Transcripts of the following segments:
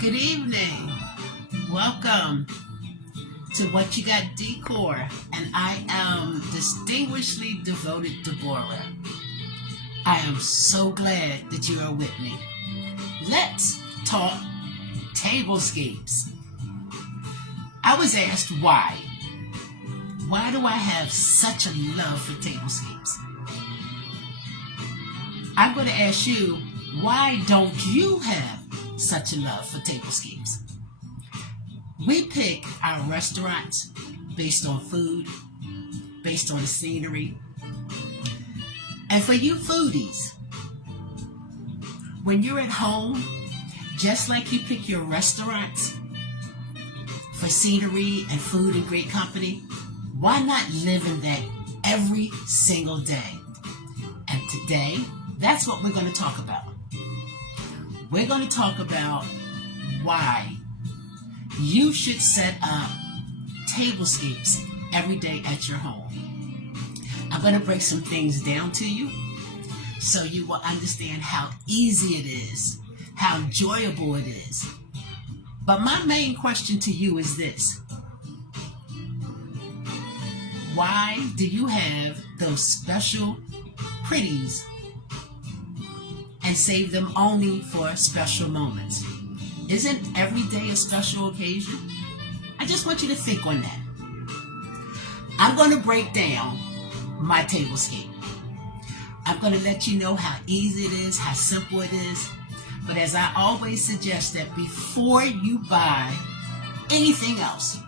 Good evening. Welcome to What You Got Decor, and I am distinguishedly devoted Deborah. I am so glad that you are with me. Let's talk tablescapes. I was asked why. Why do I have such a love for tablescapes? I'm going to ask you, why don't you have such a love for tablescapes? We pick our restaurants based on food, based on the scenery. And for you foodies, when you're at home, just like you pick your restaurants for scenery and food and great company, why not live in that every single day? And today, that's what we're going to talk about. We're going to talk about why you should set up tablescapes every day at your home. I'm going to break some things down to you so you will understand how easy it is, how enjoyable it is. But my main question to you is this: why do you have those special pretties and save them only for special moments? Isn't every day a special occasion? I just want you to think on that. I'm going to break down my tablescape. I'm going to let you know how easy it is, how simple it is. But as I always suggest, that before you buy anything else,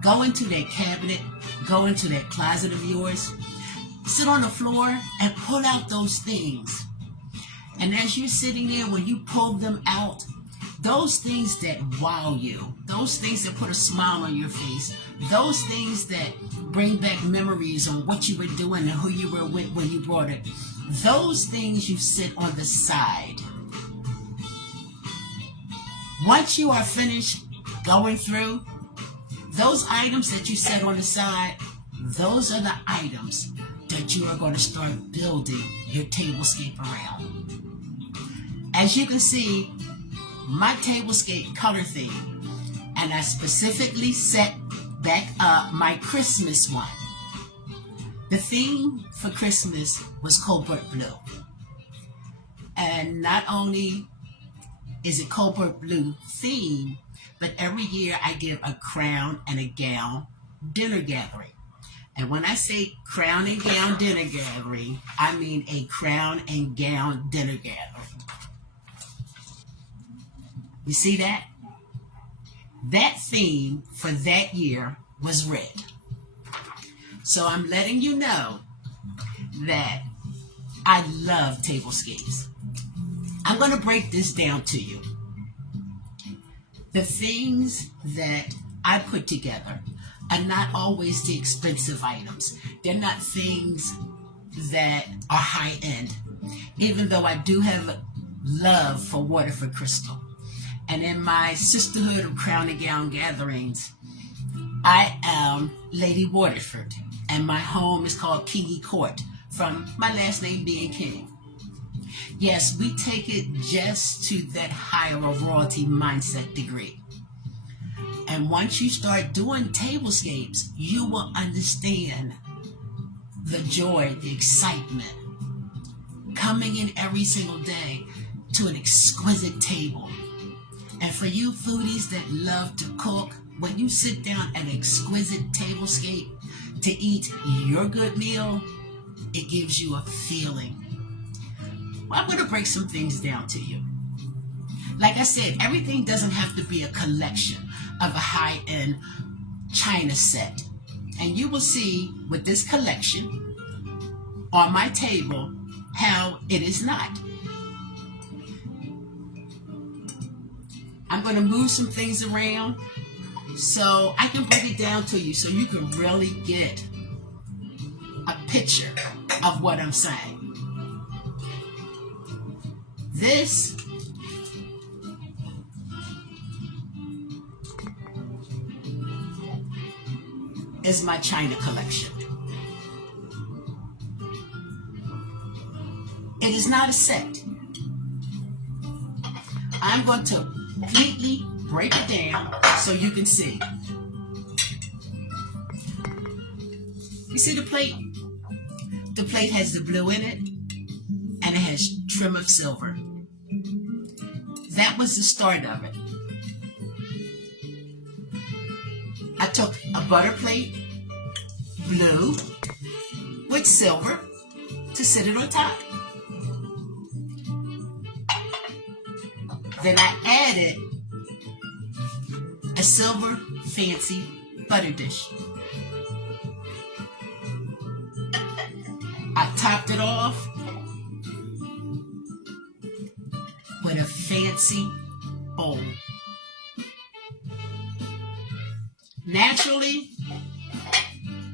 go into that cabinet, go into that closet of yours, sit on the floor and pull out those things. And as you're sitting there, when you pull them out, those things that wow you, those things that put a smile on your face, those things that bring back memories on what you were doing and who you were with when you brought it, those things you sit on the side. Once you are finished going through, those items that you set on the side, those are the items that you are going to start building your tablescape around. As you can see, my tablescape color theme, and I specifically set back up my Christmas one. The theme for Christmas was Cobalt Blue. And not only is it Cobalt Blue theme, but every year I give a crown and a gown dinner gathering. And when I say crown and gown dinner gathering, I mean a crown and gown dinner gathering. You see that? That theme for that year was red. So I'm letting you know that I love tablescapes. I'm going to break this down to you. The things that I put together are not always the expensive items. They're not things that are high end, even though I do have love for Waterford Crystal. And in my sisterhood of crown and gown gatherings, I am Lady Waterford, and my home is called Kingy Court, from my last name being King. Yes, we take it just to that higher royalty mindset degree. And once you start doing tablescapes, you will understand the joy, the excitement, coming in every single day to an exquisite table. And for you foodies that love to cook, when you sit down at an exquisite tablescape to eat your good meal, it gives you a feeling. Well, I'm going to break some things down to you. Like I said, everything doesn't have to be a collection of a high-end china set. And you will see with this collection on my table how it is not. I'm going to move some things around so I can break it down to you so you can really get a picture of what I'm saying. This is my china collection. It is not a set. I'm going to completely break it down so you can see. You see the plate? The plate has the blue in it, and it has trim of silver. That was the start of it. I took a butter plate, blue, with silver, to sit it on top. Then I added a silver fancy butter dish. I topped it off with a fancy bowl. Naturally,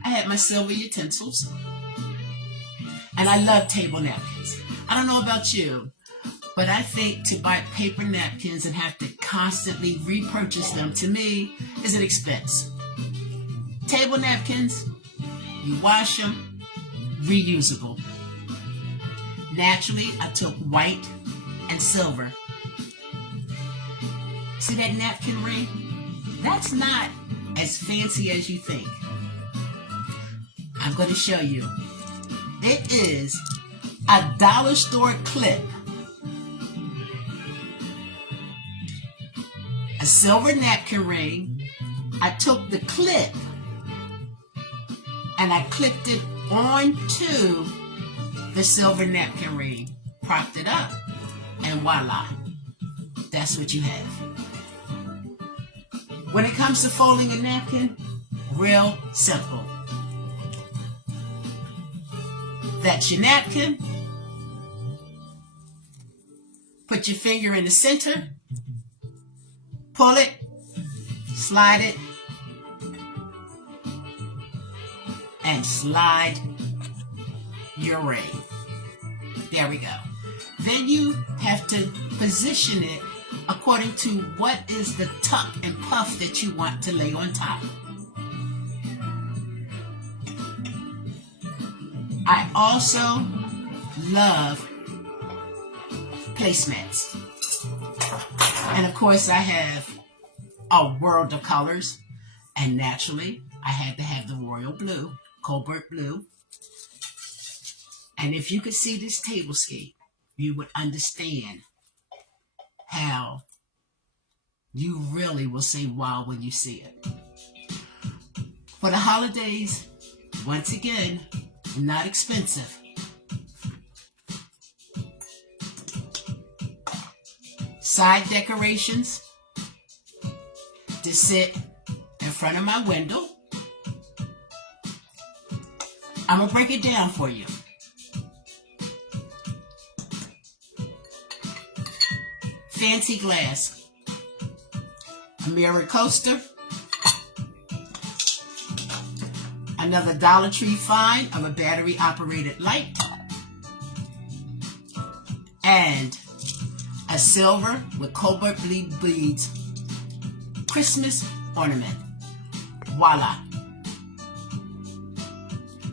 I had my silver utensils, and I love table napkins. I don't know about you, but I think to buy paper napkins and have to constantly repurchase them, to me, is an expense. Table napkins, you wash them, reusable. Naturally, I took white and silver. See that napkin ring? That's not as fancy as you think. I'm going to show you. It is a dollar store clip. A silver napkin ring. I took the clip and I clipped it onto the silver napkin ring, propped it up, and voila, that's what you have. When it comes to folding a napkin, real simple. That's your napkin. Put your finger in the center, pull it, slide it, and slide your ring. There we go. Then you have to position it according to what is the tuck and puff that you want to lay on top. I also love placemats. And of course I have a world of colors, and naturally I had to have the royal blue, cobalt blue. And if you could see this tablescape, you would understand how you really will say wow when you see it. For the holidays, once again, not expensive. Side decorations to sit in front of my window. I'm going to break it down for you. Fancy glass, a mirror coaster, another Dollar Tree find of a battery operated light, and a silver with cobalt blue beads Christmas ornament. Voila.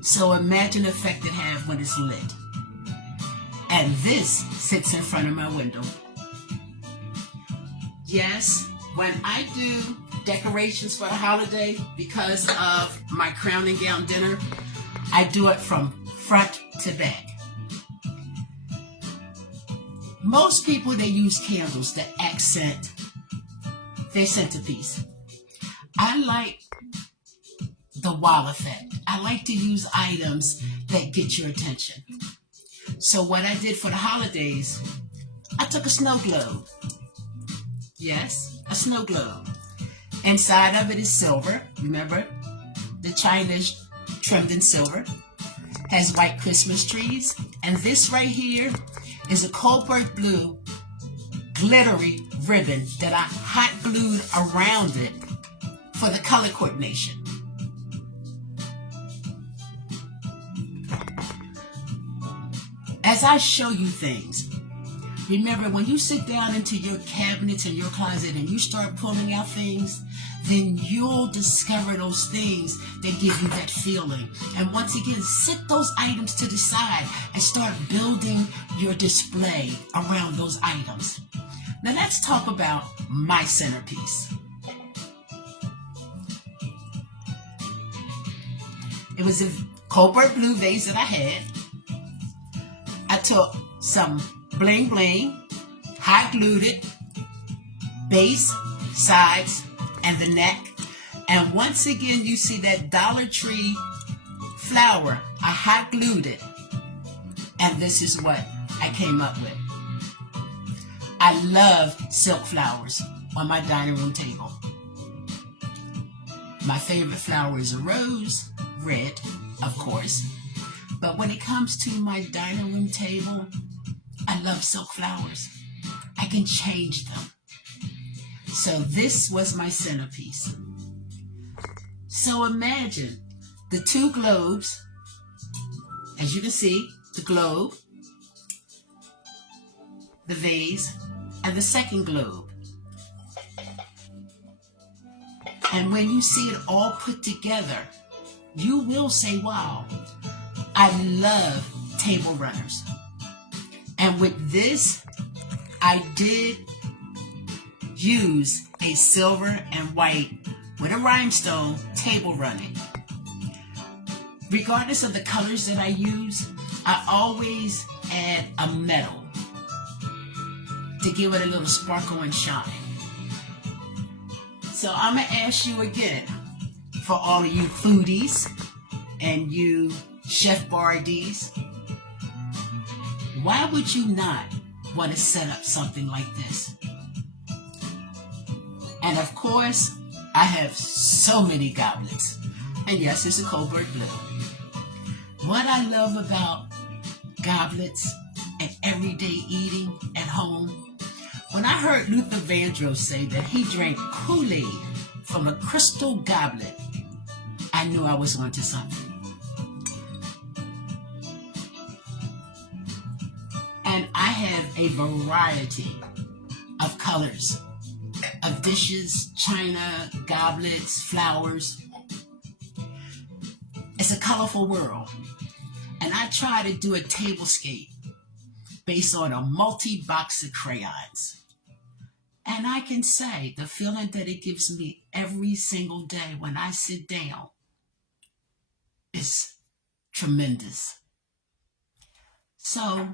So imagine the effect it has when it's lit. And this sits in front of my window. Yes, when I do decorations for the holiday, because of my crowning gown dinner, I do it from front to back. Most people, they use candles to accent their centerpiece. I like the wow effect. I like to use items that get your attention. So what I did for the holidays, I took a snow globe. Yes, a snow globe. Inside of it is silver. Remember, the china is trimmed in silver. Has white Christmas trees. And this right here is a cobalt blue glittery ribbon that I hot glued around it for the color coordination. As I show you things, remember, when you sit down into your cabinets and your closet and you start pulling out things, then you'll discover those things that give you that feeling. And once again, sit those items to the side and start building your display around those items. Now let's talk about my centerpiece. It was a cobalt blue vase that I had. I took some bling bling, hot glued it, base, sides, and the neck. And once again, you see that Dollar Tree flower. I hot glued it. And this is what I came up with. I love silk flowers on my dining room table. My favorite flower is a rose, red, of course. But when it comes to my dining room table, I love silk flowers. I can change them. So this was my centerpiece. So imagine the two globes. As you can see, the globe, the vase, and the second globe. And when you see it all put together, you will say, wow, I love table runners. And with this, I did use a silver and white with a rhinestone table running. Regardless of the colors that I use, I always add a metal to give it a little sparkle and shine. So I'm going to ask you again, for all of you foodies and you Chef Boyardees, why would you not want to set up something like this? And of course, I have so many goblets. And yes, it's a cobalt blue. What I love about goblets and everyday eating at home, when I heard Luther Vandross say that he drank Kool-Aid from a crystal goblet, I knew I was onto something. And I have a variety of colors, of dishes, china, goblets, flowers. It's a colorful world. And I try to do a tablescape based on a multi-box of crayons. And I can say the feeling that it gives me every single day when I sit down is tremendous. So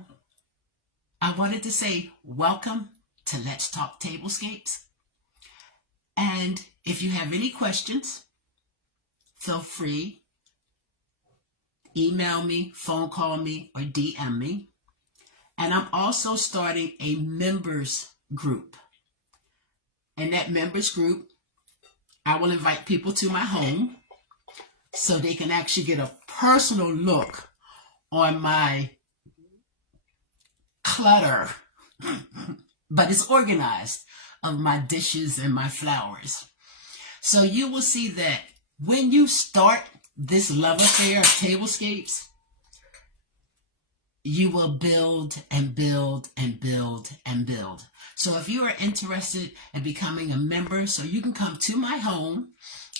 I wanted to say welcome to Let's Talk Tablescapes. And if you have any questions, feel free. Email me, phone call me, or DM me. And I'm also starting a members group. In that members group, I will invite people to my home so they can actually get a personal look on my clutter, but it's organized, of my dishes and my flowers. So you will see that when you start this love affair of tablescapes, you will build and build and build and build. So if you are interested in becoming a member, so you can come to my home,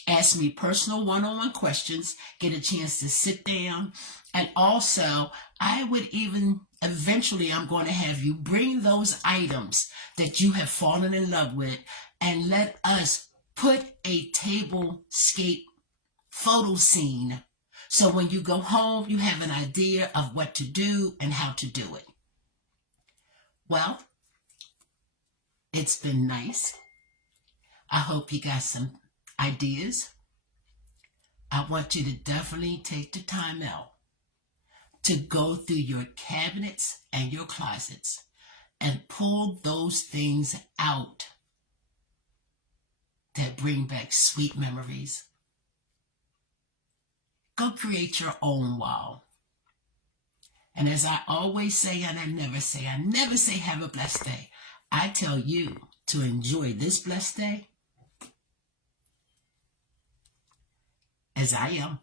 ask me personal one-on-one questions, get a chance to sit down, and also I would even eventually, I'm going to have you bring those items that you have fallen in love with and let us put a tablescape photo scene. So when you go home, you have an idea of what to do and how to do it. Well, it's been nice. I hope you got some ideas. I want you to definitely take the time out to go through your cabinets and your closets and pull those things out that bring back sweet memories. Go create your own wall. And as I always say, and I never say have a blessed day. I tell you to enjoy this blessed day as I am.